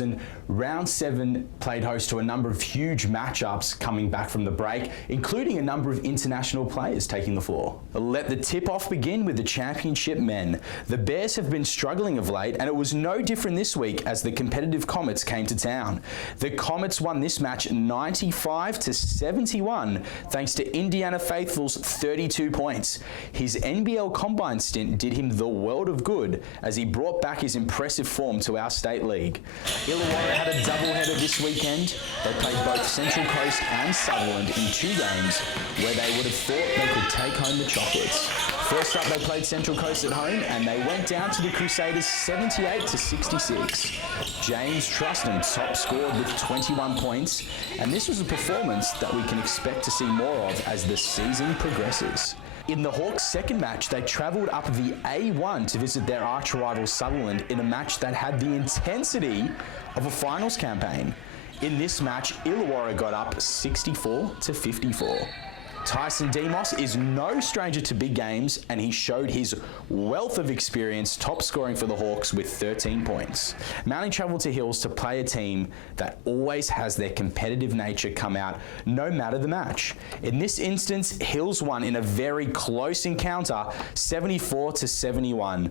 Molten. Round 7 played host to a number of huge matchups coming back from the break, including a number of international players taking the floor. Let the tip-off begin with the championship men. The Bears have been struggling of late, and it was no different this week as the competitive Comets came to town. The Comets won this match 95-71 thanks to Indiana Faithful's 32 points. His NBL Combine stint did him the world of good as he brought back his impressive form to our state league. Illawarra had a doubleheader this weekend. They played both Central Coast and Sutherland in 2 games where they would have thought they could take home the chocolates. First up, they played Central Coast at home and they went down to the Crusaders 78-66. James Truston top scored with 21 points, and this was a performance that we can expect to see more of as the season progresses. In the Hawks' second match, they travelled up the A1 to visit their arch-rival Sutherland in a match that had the intensity of a finals campaign. In this match, Illawarra got up 64-54. Tyson Demos is no stranger to big games, and he showed his wealth of experience top scoring for the Hawks with 13 points. Mounting travelled to Hills to play a team that always has their competitive nature come out no matter the match. In this instance, Hills won in a very close encounter, 74-71.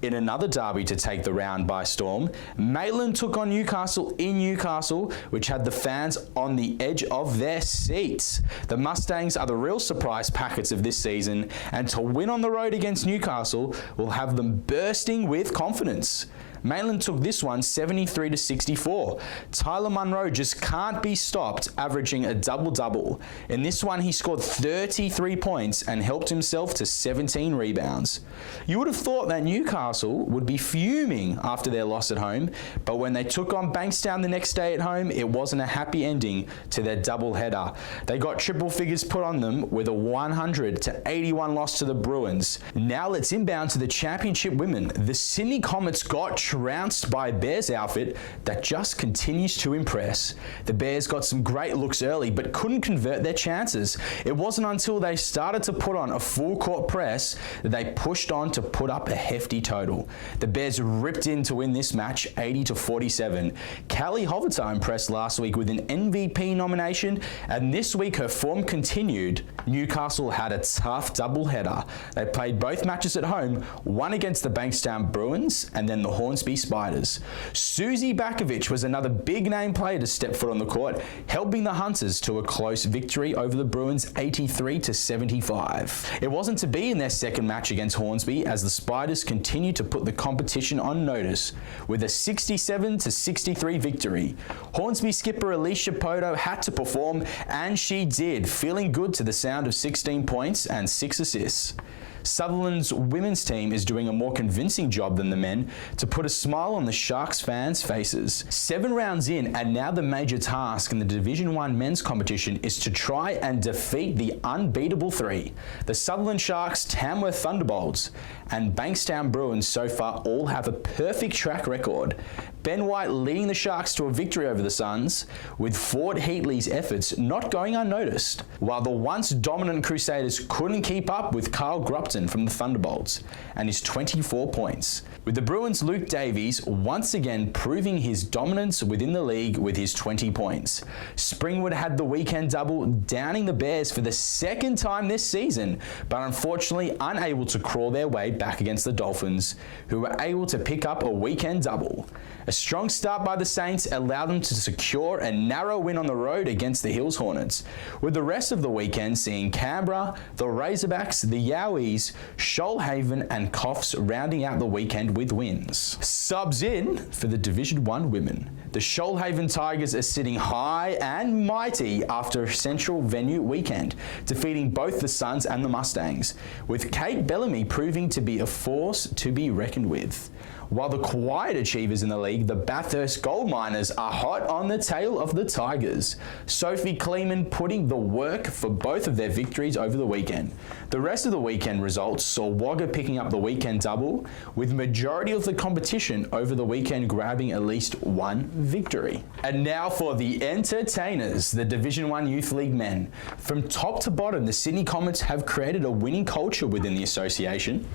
In another derby to take the round by storm, Maitland took on Newcastle in Newcastle, which had the fans on the edge of their seats. The Mustangs are the real surprise packets of this season, and to win on the road against Newcastle will have them bursting with confidence. Maitland took this one 73-64. Tyler Munro just can't be stopped, averaging a double-double. In this one, he scored 33 points and helped himself to 17 rebounds. You would have thought that Newcastle would be fuming after their loss at home, but when they took on Bankstown the next day at home, it wasn't a happy ending to their double-header. They got triple figures put on them with a 100-81 loss to the Bruins. Now let's inbound to the championship women. The Sydney Comets got trounced by a Bears outfit that just continues to impress. The Bears got some great looks early but couldn't convert their chances. It wasn't until they started to put on a full court press that they pushed on to put up a hefty total. The Bears ripped in to win this match 80-47. Callie Hovertar impressed last week with an MVP nomination, and this week her form continued. Newcastle had a tough doubleheader. They played both matches at home, one against the Bankstown Bruins and then the Hornsby Spiders. Susie Bakovic was another big name player to step foot on the court, helping the Hunters to a close victory over the Bruins 83-75. It wasn't to be in their second match against Hornsby as the Spiders continued to put the competition on notice with a 67-63 victory. Hornsby skipper Alicia Poto had to perform, and she did, feeling good to the sound of 16 points and 6 assists. Sutherland's women's team is doing a more convincing job than the men to put a smile on the Sharks fans' faces. 7 rounds in, and now the major task in the Division 1 men's competition is to try and defeat the unbeatable 3. The Sutherland Sharks, Tamworth Thunderbolts, and Bankstown Bruins so far all have a perfect track record. Ben White leading the Sharks to a victory over the Suns, with Ford Heatley's efforts not going unnoticed, while the once dominant Crusaders couldn't keep up with Carl Grupton from the Thunderbolts and his 24 points. With the Bruins' Luke Davies once again proving his dominance within the league with his 20 points. Springwood had the weekend double, downing the Bears for the second time this season, but unfortunately unable to crawl their way back against the Dolphins, who were able to pick up a weekend double. A strong start by the Saints allowed them to secure a narrow win on the road against the Hills Hornets, with the rest of the weekend seeing Canberra, the Razorbacks, the Yowies, Shoalhaven and Coffs rounding out the weekend with wins. Subs in for the Division 1 women. The Shoalhaven Tigers are sitting high and mighty after a central venue weekend, defeating both the Suns and the Mustangs, with Kate Bellamy proving to be a force to be reckoned with. While the quiet achievers in the league, the Bathurst Gold Miners, are hot on the tail of the Tigers. Sophie Kleeman putting the work for both of their victories over the weekend. The rest of the weekend results saw Wagga picking up the weekend double, with majority of the competition over the weekend grabbing at least one victory. And now for the entertainers, the Division 1 Youth League men. From top to bottom, the Sydney Comets have created a winning culture within the association.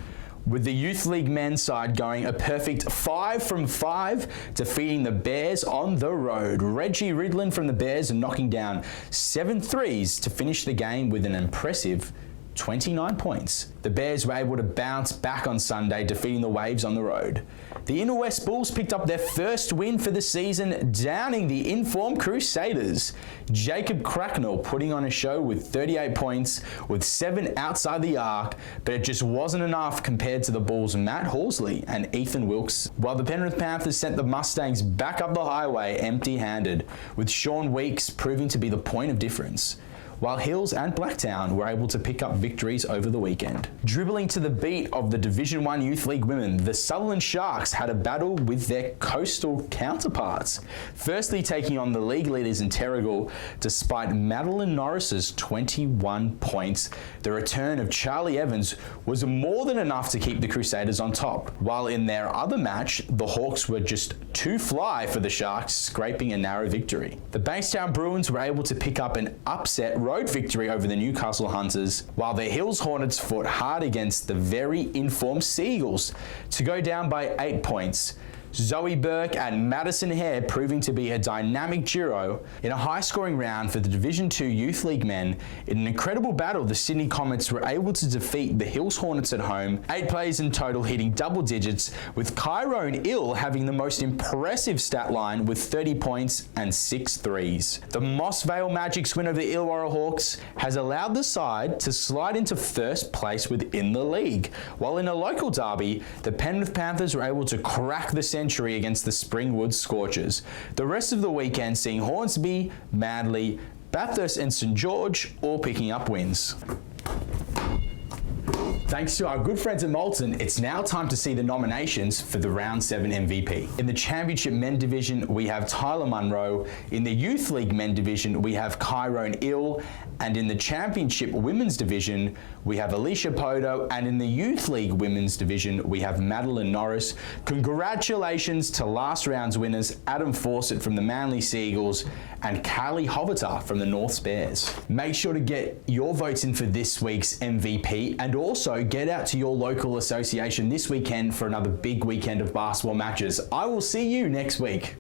with the Youth League men's side going a perfect 5 from 5, defeating the Bears on the road. Reggie Ridlin from the Bears knocking down 7 threes to finish the game with an impressive 29 points. The Bears were able to bounce back on Sunday, defeating the Waves on the road. The Inner West Bulls picked up their first win for the season, downing the in-form Crusaders. Jacob Cracknell putting on a show with 38 points, with 7 outside the arc, but it just wasn't enough compared to the Bulls' Matt Horsley and Ethan Wilkes, while the Penrith Panthers sent the Mustangs back up the highway empty-handed, with Sean Weeks proving to be the point of difference, while Hills and Blacktown were able to pick up victories over the weekend. Dribbling to the beat of the Division 1 Youth League women, the Sutherland Sharks had a battle with their coastal counterparts, firstly taking on the league leaders in Terrigal. Despite Madeline Norris's 21 points, the return of Charlie Evans was more than enough to keep the Crusaders on top, while in their other match, the Hawks were just too fly for the Sharks, scraping a narrow victory. The Bankstown Bruins were able to pick up an upset road victory over the Newcastle Hunters, while the Hills Hornets fought hard against the very informed Seagulls to go down by 8 points. Zoe Burke and Madison Hare proving to be a dynamic duo in a high-scoring round for the Division 2 Youth League men. In an incredible battle, the Sydney Comets were able to defeat the Hills Hornets at home, 8 players in total hitting double digits, with Kyrone Ill having the most impressive stat line with 30 points and 6 threes. The Moss Vale Magic's win over the Illawarra Hawks has allowed the side to slide into first place within the league, while in a local derby, the Penrith Panthers were able to crack the century against the Springwood Scorchers. The rest of the weekend seeing Hornsby, Manly, Bathurst and St George all picking up wins. Thanks to our good friends at Molten, it's now time to see the nominations for the Round 7 MVP. In the Championship Men Division, we have Tyler Munro. In the Youth League Men Division, we have Kyrone Ill. And in the Championship Women's Division, we have Alicia Poto. And in the Youth League Women's Division, we have Madeline Norris. Congratulations to last round's winners, Adam Fawcett from the Manly Seagulls and Carly Hovitar from the Norths Bears. Make sure to get your votes in for this week's MVP, and also get out to your local association this weekend for another big weekend of basketball matches. I will see you next week.